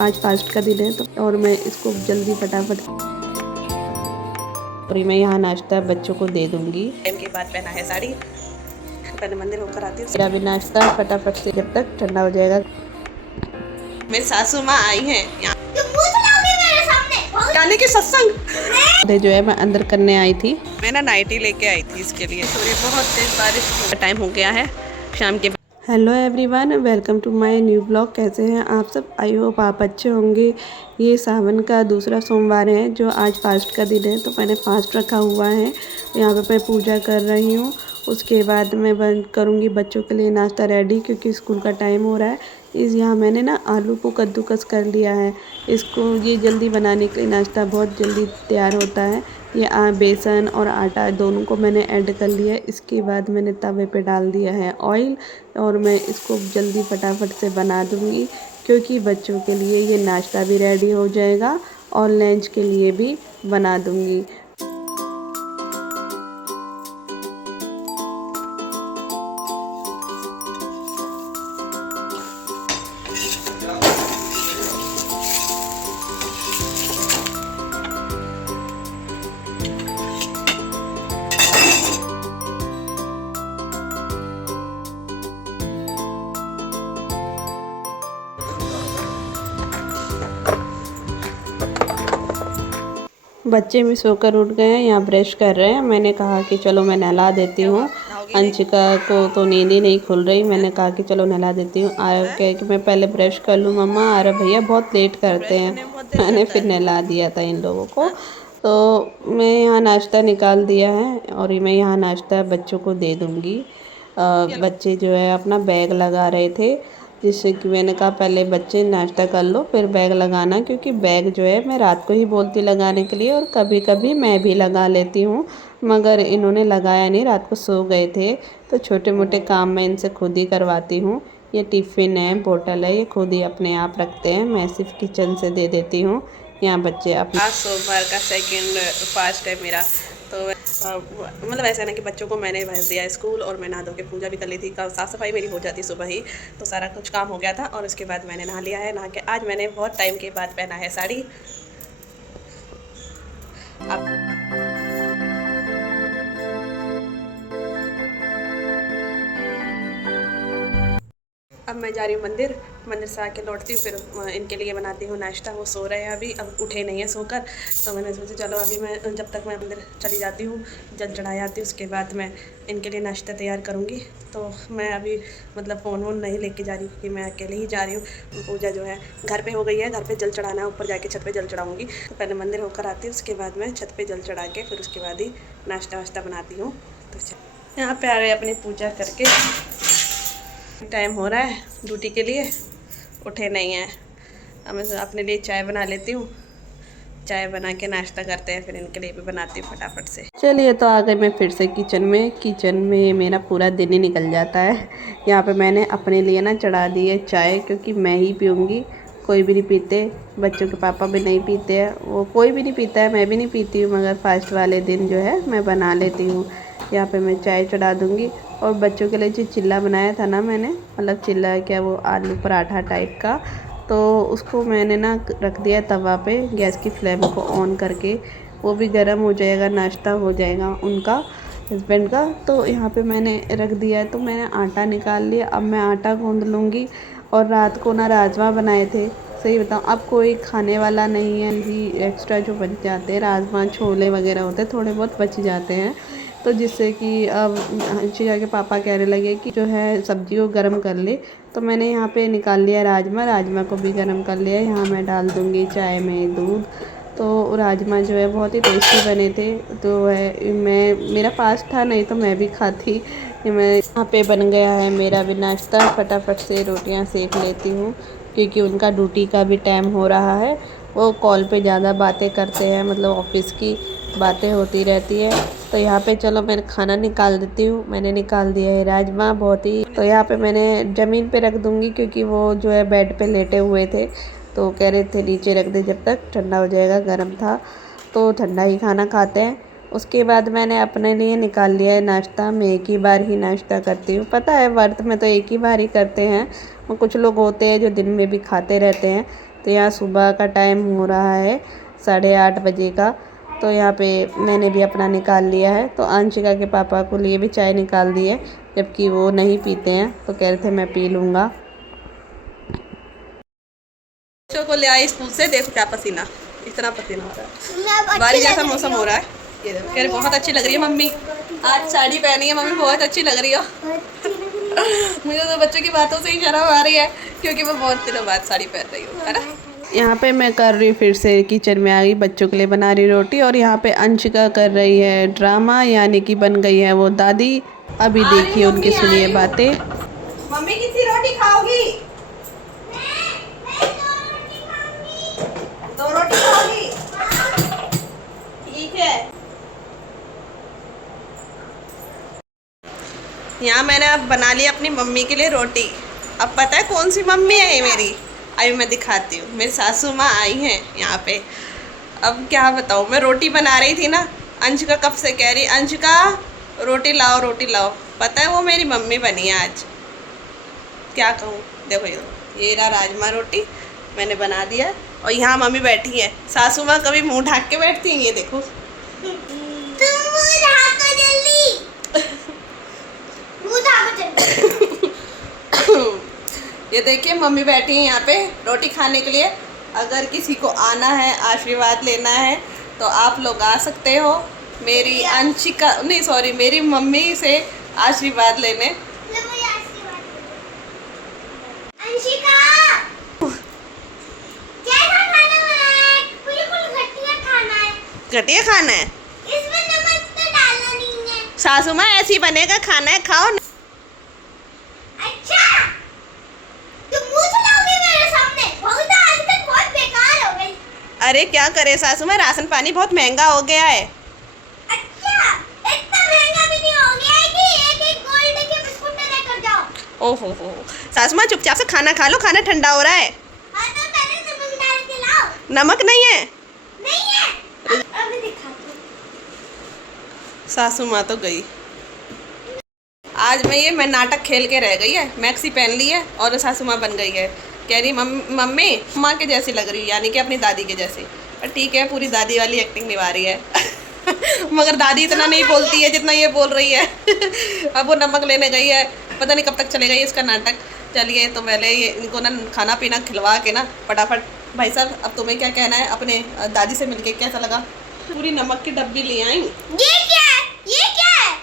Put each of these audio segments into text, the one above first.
आज फास्ट का दिन है तो और मैं इसको जल्दी फटाफट और मैं यहाँ नाश्ता बच्चों को दे दूँगी। टाइम के बाद पहना है साड़ी। पहले मंदिर होकर आती हूँ। मेरा भी नाश्ता फटाफट से जब तक ठंडा हो जाएगा। मेरी सासू माँ आई हैं यहाँ गाने के सत्संग जो है मैं अंदर करने आई थी। मैं ना नाइटी लेके आई थी इसके लिए। थोड़ी बहुत तेज बारिश का टाइम हो गया है शाम के। Hello everyone, welcome to my new blog. कैसे हैं आप सब? आई होप आप अच्छे होंगे। ये सावन का दूसरा सोमवार है जो आज फास्ट का दिन है, तो मैंने फास्ट रखा हुआ है। यहाँ पे मैं पूजा कर रही हूँ। उसके बाद मैं बंद करूँगी बच्चों के लिए नाश्ता रेडी, क्योंकि स्कूल का टाइम हो रहा है। यहाँ मैंने ना आलू को कद्दूकस कर लिया है। इसको ये जल्दी बनाने के लिए नाश्ता बहुत जल्दी तैयार होता है। ये बेसन और आटा दोनों को मैंने ऐड कर लिया है। इसके बाद मैंने तवे पे डाल दिया है ऑयल और मैं इसको जल्दी फटाफट से बना दूँगी, क्योंकि बच्चों के लिए ये नाश्ता भी रेडी हो जाएगा और लंच के लिए भी बना दूँगी। बच्चे भी सोकर उठ गए हैं, यहाँ ब्रश कर रहे हैं। मैंने कहा कि चलो मैं नहला देती हूँ। अंशिका को तो नींद ही नहीं खुल रही। मैंने कहा कि चलो नहला देती हूँ। कह कि मैं पहले ब्रश कर लूँ मम्मा। अरे भैया बहुत लेट करते हैं। मैंने फिर नहला दिया था इन लोगों को। तो मैं यहाँ नाश्ता निकाल दिया है और मैं यहाँ नाश्ता बच्चों को दे दूँगी। बच्चे जो है अपना बैग लगा रहे थे, जिससे कि मैंने कहा पहले बच्चे नाश्ता कर लो फिर बैग लगाना, क्योंकि बैग जो है मैं रात को ही बोलती लगाने के लिए और कभी कभी मैं भी लगा लेती हूँ, मगर इन्होंने लगाया नहीं, रात को सो गए थे। तो छोटे मोटे काम मैं इनसे खुद ही करवाती हूँ। ये टिफ़िन है, बोतल है, ये खुद ही अपने आप रखते हैं, मैं सिर्फ किचन से दे देती हूँ। यहाँ बच्चे अपना आज सोमवार का सेकंड फास्ट है मेरा। तो मतलब ऐसा ना कि बच्चों को मैंने भेज दिया स्कूल और मैं नहा धो के पूजा भी कर ली थी। साफ़ सफाई मेरी हो जाती सुबह ही, तो सारा कुछ काम हो गया था। और उसके बाद मैंने नहा लिया है। नहा के आज मैंने बहुत टाइम के बाद पहना है साड़ी। अब मैं जा रही हूँ मंदिर से आके लौटती हूँ, फिर इनके लिए बनाती हूँ नाश्ता। वो सो रहे हैं अभी, अब उठे नहीं हैं सोकर। तो मैंने सोचा चलो अभी मैं जब तक मैं मंदिर चली जाती हूँ, जल चढ़ा जाती हूँ, उसके बाद मैं इनके लिए नाश्ता तैयार करूँगी। तो मैं अभी मतलब फ़ोन वोन नहीं लेके जा रही हूँ, क्योंकि मैं अकेले ही जा रही हूँ। पूजा जो है घर पर हो गई है, घर पर जल चढ़ाना है, ऊपर जाके छत पर जल चढ़ाऊँगी। तो पहले मंदिर होकर आती हूँ, उसके बाद मैं छत पर जल चढ़ा के फिर उसके बाद ही नाश्ता वाश्ता बनाती हूँ। तो यहाँ पर आ गए अपनी पूजा करके। टाइम हो रहा है ड्यूटी के लिए, उठे नहीं हैं। अब मैं अपने लिए चाय बना लेती हूँ। चाय बना के नाश्ता करते हैं, फिर इनके लिए भी बनाती हूँ फटाफट से। चलिए, तो आ गई मैं फिर से किचन में मेरा पूरा दिन ही निकल जाता है। यहाँ पे मैंने अपने लिए ना चढ़ा दी है चाय, क्योंकि मैं ही पीऊँगी, कोई भी नहीं पीते। बच्चों के पापा भी नहीं पीते हैं, वो कोई भी नहीं पीता है, मैं भी नहीं पीती हूँ, मगर फास्ट वाले दिन जो है मैं बना लेती हूँ। यहाँ पे मैं चाय चढ़ा दूँगी। और बच्चों के लिए जो चिल्ला बनाया था ना मैंने, मतलब चिल्ला क्या, वो आलू पराठा टाइप का, तो उसको मैंने ना रख दिया तवा पे, गैस की फ्लेम को ऑन करके। वो भी गर्म हो जाएगा, नाश्ता हो जाएगा उनका, हस्बैंड का। तो यहाँ पे मैंने रख दिया है। तो मैंने आटा निकाल लिया, अब मैं आटा गूँध लूँगी। और रात को ना राजमा बनाए थे, सही बताऊँ अब कोई खाने वाला नहीं है, ही एक्स्ट्रा जो बच जाते हैं, राजमा छोले वगैरह होते हैं, थोड़े बहुत बच जाते हैं। तो जिससे कि अब अंशिका के पापा कहने लगे कि जो है सब्ज़ी को गर्म कर ले। तो मैंने यहाँ पे निकाल लिया राजमा को भी गर्म कर लिया। यहाँ मैं डाल दूँगी चाय में दूध। तो राजमा जो है बहुत ही टेस्टी बने थे। तो है मेरा फास्ट था, नहीं तो मैं भी खाती। मैं यहाँ पे बन गया है मेरा भी नाश्ता। फटाफट से रोटियाँ सेक लेती हूँ, क्योंकि उनका ड्यूटी का भी टाइम हो रहा है। वो कॉल पे ज़्यादा बातें करते हैं, मतलब ऑफिस की बातें होती रहती है। तो यहाँ पे चलो मैं खाना निकाल देती हूँ। मैंने निकाल दिया है राजमा, बहुत ही। तो यहाँ पे मैंने ज़मीन पे रख दूँगी, क्योंकि वो जो है बेड पे लेटे हुए थे, तो कह रहे थे नीचे रख दे, जब तक ठंडा हो जाएगा, गर्म था तो ठंडा ही खाना खाते हैं। उसके बाद मैंने अपने लिए निकाल लिया है नाश्ता। मैं एक ही बार ही नाश्ता करती हूँ, पता है व्रत में तो एक ही बार ही करते हैं। और कुछ लोग होते हैं जो दिन में भी खाते रहते हैं, तो यहाँ सुबह का टाइम हो रहा है 8:30 बजे का। तो यहाँ पे मैंने भी अपना निकाल लिया है। तो अंशिका के पापा को लिए भी चाय निकाल दी है, जबकि वो नहीं पीते हैं, तो कह रहे थे मैं पी लूँगा। बच्चों को ले आई स्कूल से, देखो क्या पसीना, इतना पसीना हो रहा है, बारिश जैसा मौसम हो रहा है। ये देखो कह रहे बहुत अच्छी लग रही है मम्मी, आज साड़ी पहनी है मम्मी, बहुत अच्छी लग रही हो। मुझे तो बच्चों की बातों से ही शर्म आ रही है, क्योंकि मैं बहुत दिनों बाद साड़ी पहन रही हूँ, है ना। यहाँ पे मैं कर रही फिर से किचन में आ गई, बच्चों के लिए बना रही रोटी, और यहाँ पे अंशिका कर रही है ड्रामा, यानी कि बन गई है वो दादी। अभी देखिए उनकी सुनिए बातें। मम्मी कितनी रोटी खाओगी? 2 रोटी खाओगी? ठीक है। यहाँ मैंने अब बना ली अपनी मम्मी के लिए रोटी। अब पता है कौन सी मम्मी है ये मेरी, अभी मैं दिखाती हूँ। मेरी सासू माँ आई हैं यहाँ पे। अब क्या बताऊँ, मैं रोटी बना रही थी ना, अंशिका कब से कह रही अंशिका रोटी लाओ रोटी लाओ। पता है वो मेरी मम्मी बनी है आज। क्या कहूँ, देखो ये रहा राजमा रोटी मैंने बना दिया है, और यहाँ मम्मी बैठी है। सासू माँ कभी मुंह ढाक के बैठती हैं, ये देखो। ये देखिए मम्मी बैठी है यहाँ पे रोटी खाने के लिए। अगर किसी को आना है, आशीर्वाद लेना है, तो आप लोग आ सकते हो मेरी अंशिका, नहीं सॉरी, मेरी मम्मी से आशीर्वाद लेने। अंशिका, कैसा खाना है? बिल्कुल घटिया खाना है। घटिया खाना है? इसमें नमक तो डालना नहीं है। सासू माँ ऐसी बनेगा खाना है, खाओ ना। अच्छा, तुम मुंह चलाओगे मेरे सामने? बहुत आज तक बहुत बेकार हो गई। अरे क्या करे सासू माँ, राशन पानी बहुत महंगा हो गया है। अच्छा, इतना महंगा भी नहीं हो गया है कि एक गोल्ड के बिस्कुट लेकर जाओ। ओहो हो, सासू माँ चुपचाप से खाना खा लो, खाना ठंडा हो रहा है। हाँ तो पहले नमक डाल के लाओ। नमक नहीं है? नहीं है, अब दिखाती हूँ। सासू माँ तो गई। आज मैं नाटक खेल के रह गई है। मैक्सी पहन ली है और सासू माँ बन गई है। कह रही मम्मी माँ के जैसी लग रही है, यानी कि अपनी दादी के जैसी। पर ठीक है, पूरी दादी वाली एक्टिंग निभा रही है। मगर दादी इतना नहीं बोलती है जितना ये बोल रही है। अब वो नमक लेने गई है, पता नहीं कब तक चलेगा ये इसका नाटक। चलिए तो पहले ये इनको ना खाना पीना खिलवा के ना फटाफट। भाई साहब अब तुम्हें क्या कहना है, अपने दादी से मिलके कैसा लगा? पूरी नमक की डब्बी ले आई। ये क्या है? ये क्या है?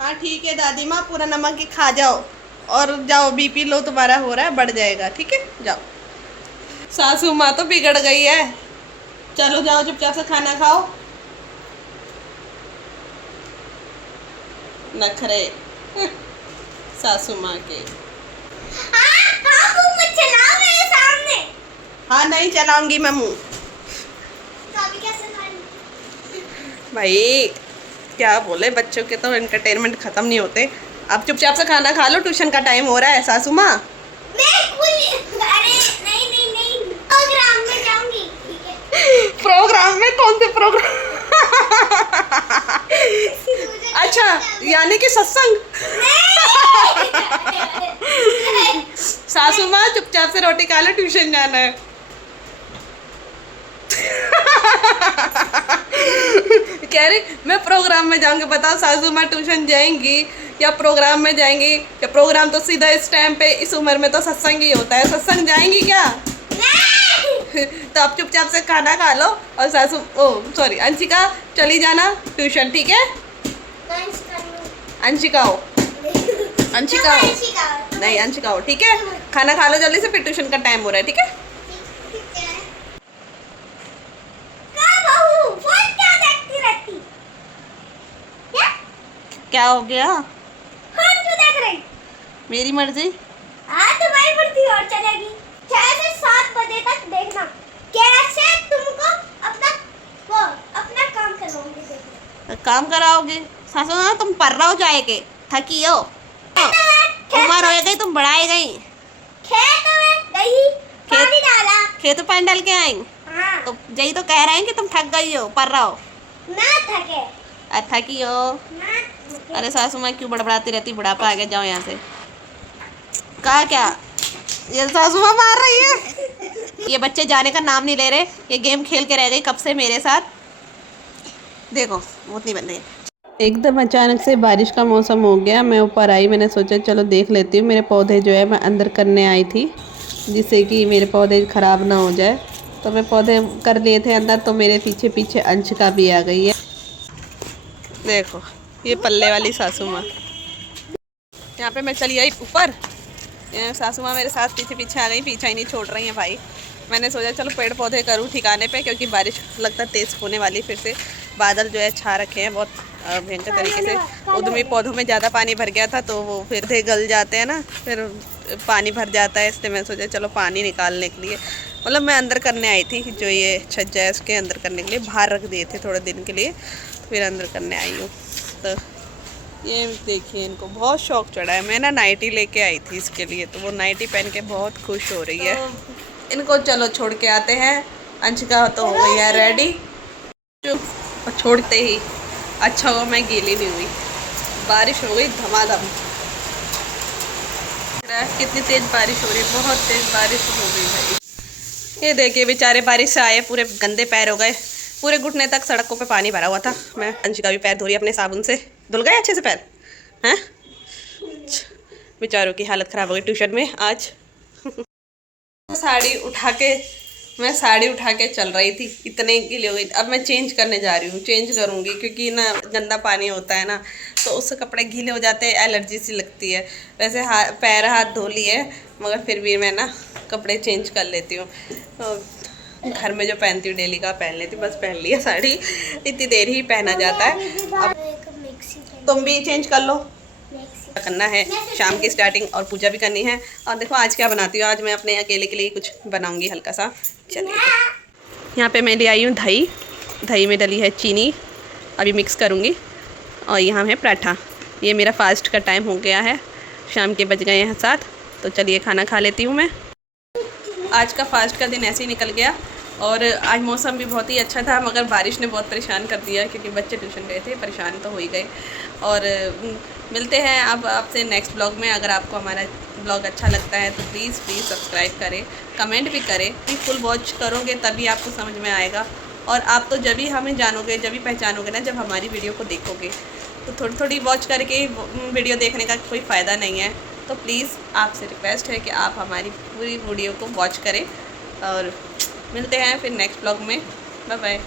हाँ ठीक है दादी माँ, पूरा नमक ही खा जाओ और जाओ, बीपी लो तुम्हारा हो रहा है, बढ़ जाएगा, ठीक है जाओ। सासू माँ तो बिगड़ गई है। चलो जाओ चुपचाप से खाना खाओ। नखरे सासू माँ के। हाँ, मुंह मत चलाओ मेरे सामने। हाँ नहीं चलाऊंगी मैं मुँह। तो अभी कैसे खाएंगे? भाई क्या बोले, बच्चों के तो एंटरटेनमेंट खत्म नहीं होते। अब चुपचाप से खाना खा लो, ट्यूशन का टाइम हो रहा है। सासू माँ अरे नहीं, प्रोग्राम में जाऊंगी, ठीक है? प्रोग्राम में? कौन से प्रोग्राम? अच्छा, यानी कि सत्संग। सासू माँ चुपचाप से रोटी खा लो, ट्यूशन जाना है। कह रही मैं प्रोग्राम में जाऊंगी। बताओ सासू माँ ट्यूशन जाएंगी या प्रोग्राम में जाएंगी? या प्रोग्राम तो सीधा इस टाइम पे, इस उम्र में तो सत्संग ही होता है। सत्संग जाएंगी क्या? तो अब चुपचाप से खाना खा लो और सासू सॉरी अंशिका चली जाना ट्यूशन, ठीक है? अंशिका हो, अंशिका हो, नहीं अंशिका हो, ठीक है? खाना खा लो जल्दी से, फिर ट्यूशन का टाइम हो रहा है, ठीक है? क्या हो गया? फोन क्यों देख रही? मेरी मर्जी। तुम्हारी मर्जी और चलेगी। 6 से 7 बजे तक देखना कैसे तुमको अपना काम करवाऊंगी। काम कराओगे? सासू माँ तुम पढ़ रहा हो जाए के, थकी हो, उम्र हो गई, तुम बढ़ाई गई। खेत में गई, पानी डाला। खेत में पानी डाल के आई? हाँ। तो यही तो कह रहे हैं कि तुम थक गई हो, पढ़ रहा हो। ना थके, थकी हो? ना थके। अरे सासू माँ क्यों बड़बड़ाती रहती, बुढ़ापा आ गया, जाओ यहाँ से। कहा क्या? ये सासू माँ मार रही है। ये बच्चे जाने का नाम नहीं ले रहे, ये गेम खेल के रह गई कब से मेरे साथ। देखो उतनी बन रही है। एकदम अचानक से बारिश का मौसम हो गया, मैं ऊपर आई, मैंने सोचा चलो देख लेती हूँ। मेरे पौधे जो है मैं अंदर करने आई थी जिससे कि मेरे पौधे ख़राब ना हो जाए, तो मैं पौधे कर लिए थे अंदर, तो मेरे पीछे पीछे अंशिका भी आ गई है। देखो ये पल्ले वाली सासू माँ, यहाँ पे मैं चली आई ऊपर, सासू माँ मेरे साथ पीछे पीछे आ गई, पीछा ही नहीं छोड़ रही हैं भाई। मैंने सोचा चलो पेड़ पौधे करूँ ठिकाने पे, क्योंकि बारिश लगता है तेज़ होने वाली फिर से। बादल जो है छा रखे हैं बहुत भयंकर तरीके से। उधर पौधों में ज़्यादा पानी भर गया था तो वो फिर से गल जाते हैं ना, फिर पानी भर जाता है, इसलिए मैं सोचा चलो पानी निकालने के लिए, मतलब मैं अंदर करने आई थी, जो ये छज्जा है उसके अंदर करने के लिए, बाहर रख दिए थे थोड़े दिन के लिए, फिर अंदर करने आई हूँ। तो ये देखिए इनको बहुत शौक चढ़ा है। मैं ना नाइटी लेके आई थी इसके लिए, तो वो नाइटी पहन के बहुत खुश हो रही है। इनको चलो छोड़ के आते हैं। अंशिका तो हो गई है रेडी, और छोड़ते ही अच्छा हुआ मैं गीली नहीं हुई। बारिश हो गई धमाधम, कितनी तेज बारिश हो रही है, बहुत तेज बारिश हो गई भाई। ये देखिए बेचारे बारिश से आए पूरे गंदे पैर हो गए, पूरे घुटने तक सड़कों पे पानी भरा हुआ था। मैं अंशिका भी पैर धो रही अपने साबुन से, धुल गए अच्छे से पैर हैं। बेचारों की हालत ख़राब हो गई ट्यूशन में आज। मैं साड़ी उठा के चल रही थी, इतने गीली हो गई। अब मैं चेंज करने जा रही हूँ, चेंज करूँगी, क्योंकि ना गंदा पानी होता है ना, तो उससे कपड़े गीले हो जाते हैं, एलर्जी सी लगती है। वैसे पैर हाथ धो लिए, मगर फिर भी मैं ना कपड़े चेंज कर लेती हूँ। तो घर में जो पहनती हूँ डेली का पहन लेती हूँ, बस पहन लिया साड़ी, इतनी देर ही पहना जाता है। अब तुम भी चेंज कर लो, करना है, शाम की स्टार्टिंग और पूजा भी करनी है। और देखो आज क्या बनाती हूँ, आज मैं अपने अकेले के लिए कुछ बनाऊंगी हल्का सा। चलिए यहाँ पे मैं ले आई हूँ दही, दही में डली है चीनी, अभी मिक्स करूँगी। और यहाँ है पराठा। ये मेरा फास्ट का टाइम हो गया है, शाम के बज गए हैं 7, तो चलिए खाना खा लेती हूँ मैं। आज का फास्ट का दिन ऐसे ही निकल गया, और आज मौसम भी बहुत ही अच्छा था, मगर बारिश ने बहुत परेशान कर दिया, क्योंकि बच्चे ट्यूशन गए थे, परेशान तो हो ही गए। और मिलते हैं अब आपसे नेक्स्ट ब्लॉग में। अगर आपको हमारा ब्लॉग अच्छा लगता है तो प्लीज़ सब्सक्राइब करें, कमेंट भी करें, फुल वॉच करोगे तभी आपको समझ में आएगा। और आप तो जब भी हमें जानोगे, जब भी पहचानोगे ना, जब हमारी वीडियो को देखोगे। तो थोड़ी थोड़ी वॉच करके वीडियो देखने का कोई फ़ायदा नहीं है। तो प्लीज़ आपसे रिक्वेस्ट है कि आप हमारी पूरी वीडियो को वॉच करें। और मिलते हैं फिर नेक्स्ट ब्लॉग में, बाय बाय।